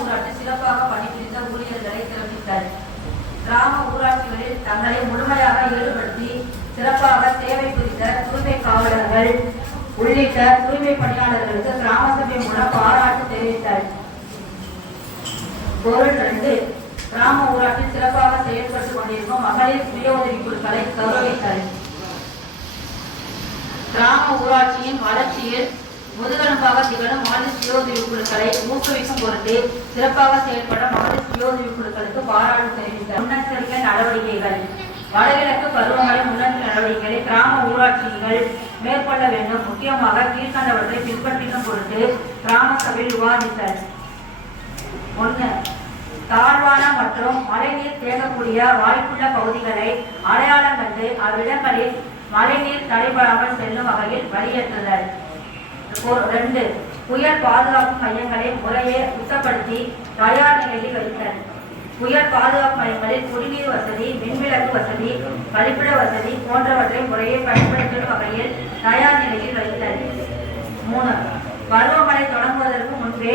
ஊராட்சி சிறப்பாக பணிபுரிந்த ஊழியர்களை சிறப்பித்தல் கிராம ஊராட்சிகளில் தங்களை முழுமையாக ஈடுபடுத்தி சிறப்பாக சேவை புரிந்த தூய்மை காவலர்கள் உள்ளிட்ட தூய்மை பணியாளர்களுக்கு கிராம சபை மூலம் பாராட்டு தெரிவித்தார். பொருள் ரெண்டு கிராம ஊராட்சி சிறப்பாக செயல்பட்டுக் கொண்டிருக்கும் மகளிர் சுய உதவிக்குழுக்களை கௌரவித்தல் கௌரவித்தார். கிராம ஊராட்சியின் வளர்ச்சியில் முதுகெலும்பாக திகழும் மகளிர் சுய குழுக்களை ஊக்குவிக்கும் பொருட்டு சிறப்பாக செயல்பட மகளிர் சுய குழுக்களுக்கு பாராட்டு தெரிவித்தார் முன்னெச்சரிக்கை நடவடிக்கைகள். வடகிழக்கு பருவமழை முன்னெச்சரிக்கை நடவடிக்கைகளை கிராம ஊராட்சிகள் மேற்கொள்ள வேண்டும். முக்கியமாக கீழ்கண்டவற்றை பின்பற்றிக்கும் பொருட்டு கிராம சபையில் விவாதித்தல். ஒன்று தாழ்வான மற்றும் மழைநீர் தேங்கக்கூடிய வாய்ப்புள்ள பகுதிகளை அடையாளம் கண்டு அவ்விடங்களில் மழைநீர் தடைபடாமல் செல்லும் வகையில் வழியேற்றுதல் ரெண்டு புயல் பாதுகாப்பு மையங்களை முறையே சுத்தப்படுத்தி தயார் நிலையில் வைத்தல் புயல் பாதுகாப்பு மையங்களில் குடிநீர் வசதி மின்விளக்கு வசதி கழிப்பிட வசதி போன்றவற்றை முறையே பயன்படுத்தும் வகையில் தயார் நிலையில் வைத்தல் மூணு பருவமழை தொடங்குவதற்கு முன்பே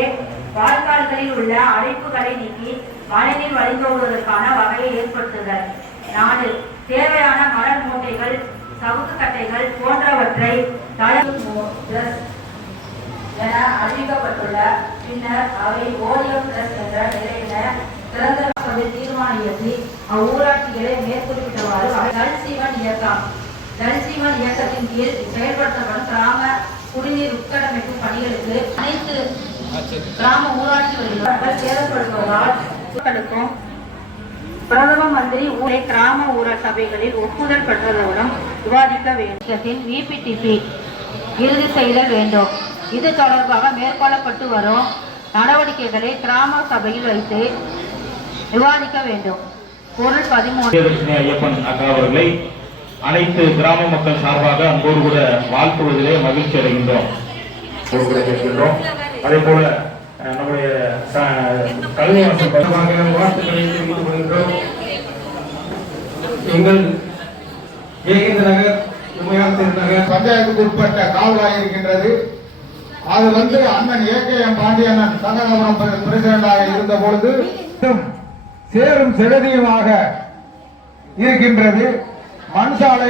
வாய்க்கால்களில் உள்ள அடைப்புகளை நீக்கி மழைநீர் வழிந்தோடுவதற்கான வகையை ஏற்படுத்துதல். நாலு தேவையான மணல் மூட்டைகள் சவுக்கு கட்டைகள் போன்றவற்றை தயார் அறிவிக்கப்பட்டுள்ள. பின்னர் அவை ஓடிஎம் பிளஸ் என்ற நிலையில திறந்த இயற்றி அவ்வூராட்சிகளை மேற்குறிப்பிட்டவாறு ஜல்சீவன் இயக்கம். ஜல்சீவன் இயக்கத்தின் கீழ் செயல்படுத்தப்படும் கிராம குடிநீர் உட்கட்டமைப்பு பணிகளுக்கு அனைத்து கிராம ஊராட்சிகளிலும் தேவைப்படுவதால் பிரதம மந்திரி ஊரை கிராம ஊர சபைகளில் ஒப்புதல் பெற்றதுடன் விவாதிக்க வேண்டும். விபிடிபி இறுதி செய்தல் வேண்டும். இது தொடர்பாக மேற்கொள்ளப்பட்டு வரும் நடவடிக்கைகளை கிராம சபையில் வைத்து விவாதிக்க வேண்டும். பொருள் பதிமூணு ஐயப்பன் அக்கா அவர்களை அனைத்து கிராம மக்கள் சார்பாக அன்போடு கூட வாழ்த்துவதிலே மகிழ்ச்சி அடைகின்றோம். அதே போல நம்முடைய கல்வி வாழ்த்துக்களை தெரிவித்துக் கொள்கின்றோம். எங்கள் ஏகேந்திர நகர் உமையார் திருநகர் பஞ்சாயத்துக்கு உட்பட்ட கால்வாய் இருக்கின்றது. அது வந்து அண்ணன் ஏகேஎம் பாண்டியண்ணன் சங்கரபுரம் பிரசிடண்டாக இருந்த பொழுது சேரும் செழுதியுமாக இருக்கின்றது. மண் சாலை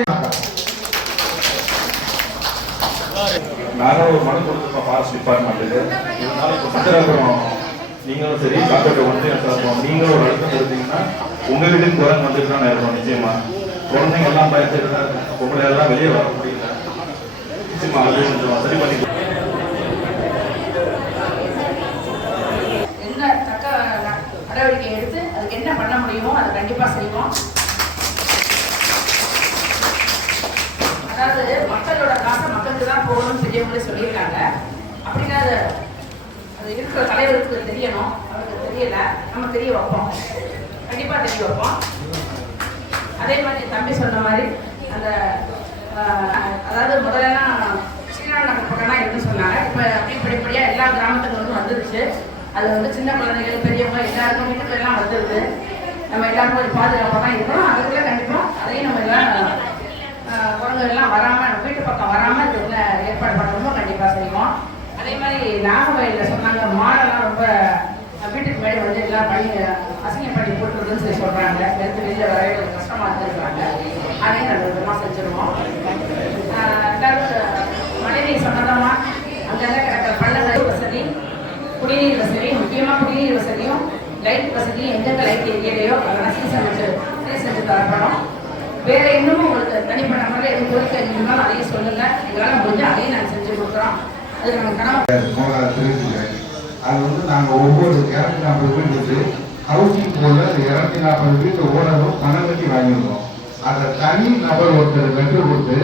நாங்களும் ஒரு மனு கொடுத்துருக்கோம் ஃபாரஸ்ட் டிபார்ட்மெண்ட்டுக்கு இருந்தாலும் இப்போ நீங்களும் சரி காப்பீட்டு ஒன்றியம் சார்போம். நீங்களும் ஒரு அழுத்தம் கொடுத்தீங்கன்னா உங்க வீட்டுக்கு குரங்கு வந்துட்டு தான் இருக்கும் நிச்சயமா. குழந்தைங்க எல்லாம் பயந்துட்டு தான் இருக்கும் பொம்பளை எல்லாம் வெளியே வர முடியல. நிச்சயமா அது கொஞ்சம் சரி பண்ணிக்கலாம் அதாவது மக்களோட காசை மக்களுக்கு தான் போகணும்னு பெரியவங்களே சொல்லியிருக்காங்க. அப்படின்னா அது அது இருக்கிற தலைவருக்கு தெரியணும். அவருக்கு தெரியல. நம்ம தெரிய வைப்போம். கண்டிப்பா தெரிய வைப்போம். அதே மாதிரி தம்பி சொன்ன மாதிரி அந்த ஆஹ், அதாவது முதல்ல சீனா நகர் பக்கம்லாம் இருக்குன்னு சொன்னாங்க. இப்போ அப்படி படிப்படியாக எல்லா கிராமத்துக்கு வந்து வந்துருச்சு. அது வந்து சின்ன குழந்தைகள் பெரியவங்க எல்லாருக்கும் வீட்டுக்கு எல்லாம் வந்துருது. நம்ம எல்லாருக்கும் ஒரு பாதுகாப்பாக தான் இருக்கணும். அதுக்குள்ளே கண்டிப்பாக அதையும் நம்ம எல்லாம் ஆஹ், குரங்கு எல்லாம் வராமல் நம்ம வீட்டு பக்கம் வராமல் இதுல ஏற்பாடு பண்ணணுமோ கண்டிப்பாக செய்வோம். அதே மாதிரி நாகவயலில் சொன்னாங்க மாடெல்லாம் ரொம்ப வீட்டுக்கு மேலே வந்து எல்லாம் பண்ணி அசிங்கம் பண்ணி போட்டுருதுன்னு சொல்லி சொல்கிறாங்க எடுத்து வெளியில் வரவே கொஞ்சம் கஷ்டமாக இருந்துருக்காங்க அதையும் நல்ல விதமாக செஞ்சுருவோம். ஆஹ், ரெண்டாவது மழைநீர் சம்பந்தமாக அங்கங்கே கிடக்கிற பள்ளங்கள் வசதி குடிநீர் வசதி முக்கியமாக குடிநீர் வசதியும் லைட் வசதி எந்தெந்த லைட் ஏரியாலையோ அதெல்லாம் சீசன் வச்சு செஞ்சு தரப்படும் வேற இன்னமும் உங்களுக்கு தனிப்பட்ட மாதிரி எதுவும் கோரிக்கை இருந்தாலும் அதையும் சொல்லுங்க எங்களால் முடிஞ்சு அதையும் நாங்கள் செஞ்சு கொடுக்குறோம். அது நம்ம கனவு. அது வந்து நாங்கள் ஒவ்வொரு இரநூத்தி நாற்பது வீட்டுக்கு ஹவுசிங் போர்டில் இரநூத்தி நாற்பது வீட்டு ஓனரும் பணம் கட்டி வாங்கியிருக்கோம் அதை தனி நபர் ஒருத்தர் லெட்டர் கொடுத்து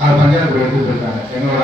அது பஞ்சாயத்து எடுத்துட்டு இருக்காங்க எங்களோட